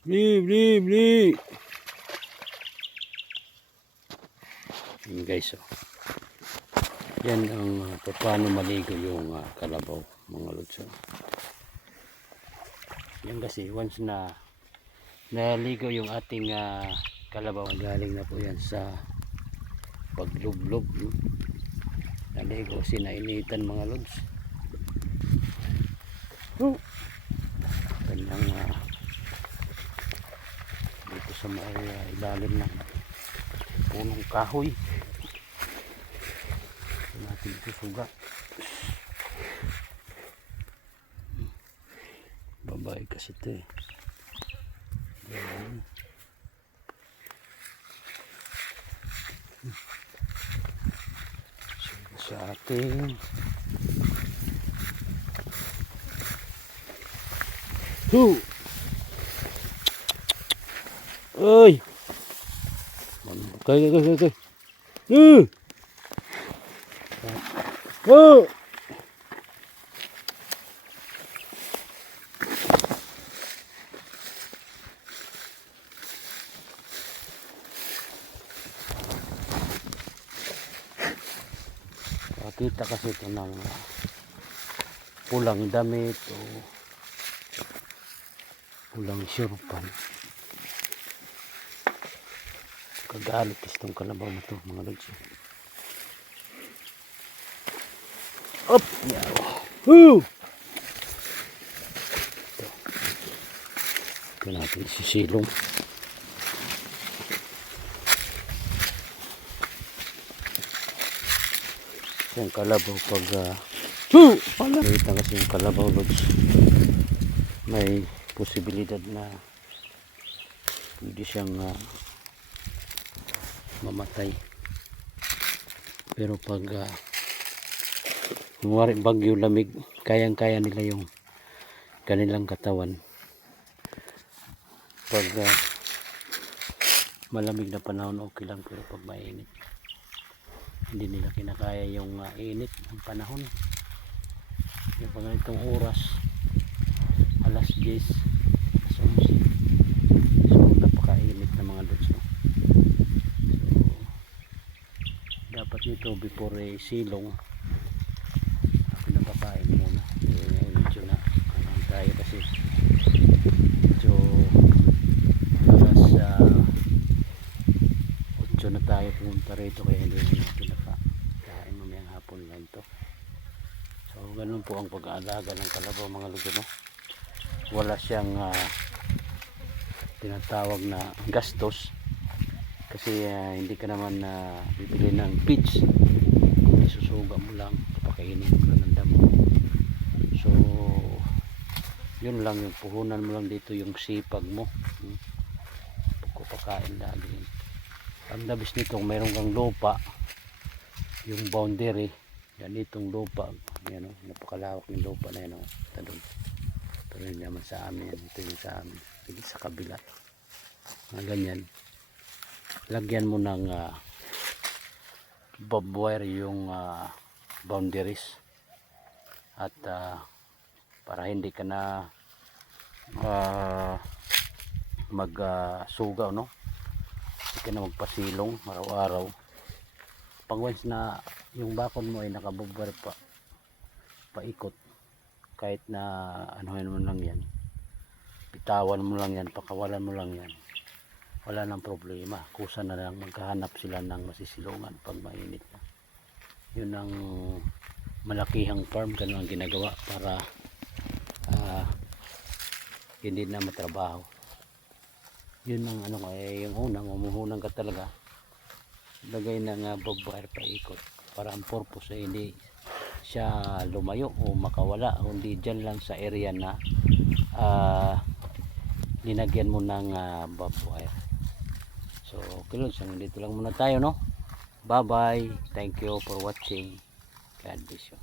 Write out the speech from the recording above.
Bli. Yan guys, oh. Yan ang paano maligo yung kalabaw, mga lods. Yan kasi once na naligo yung ating kalabaw, galing na po yan sa paglublob. Naligo, sinainitan mga lods. Kanyang dito sa may ilalim ng punong kahoy. Ito natin ito suga. Babae kasi ito eh. Ayan. Sa ating Oi. Kay. Kita kasi ito ng pulang damit o pulang syurpan. Kagalit kasi itong kalabaw na ito mga lods. Up! Yaw! Woo! Ito natin sisilong. Yung kalabaw pag kita kasi yung kalabaw lods, may posibilidad na pwede siyang mamatay. Pero pag kunwari bagyo lamig, kayang-kaya nila yung kanilang katawan. Pag malamig na panahon okay lang, pero pag mainit hindi nila kinakaya yung init ng panahon. Yung pag itong oras alas 10, alas 11, so napakainit na mga lods, no? So dapat nito before silong pinapakain muna. Medyo na tayo kasi medyo alas 8 na tayo pumunta rito, kaya hindi na pinapakain mamayang hapon lang to. So ganun po ang pag-aalaga ng kalabaw mga lods, no? Wala siyang tinatawag na gastos kasi hindi ka naman bibili ng feeds, isusuga mo lang, papakainin mo lang ng damo. So yun lang, yung puhunan mo lang dito yung sipag mo, pagpapakain lagi. Ang labis nito, mayroon kang lupa, yung boundary yan, itong lupa yan, napakalawak yung lupa na yan, doon. Pero hindi naman sa amin, ito yung sa amin, hindi sa kabila na ganyan. Lagyan mo ng barbed wire yung boundaries at para hindi ka na magsugaw, no? Hindi ka na magpasilong araw-araw. Pag once na yung bakod mo ay naka-barbed wire paikot, kahit na anuhin mo lang yan, bitawan mo lang yan, pakawalan mo lang yan, wala nang problema. Kusa na lang magkahanap sila ng masisilungan pag mainit na. Yun ang malakihang farm, ganun ang ginagawa para hindi na matrabaho. Yun ang yung unang mamuhunan ka talaga, lagay ng barbed wire paikot para ang purpose ay hindi siya lumayo o makawala, kundi dyan lang sa area na linagyan mo ng barbed wire. So okay, dito lang muna tayo, no? Bye bye, thank you for watching, God bless you.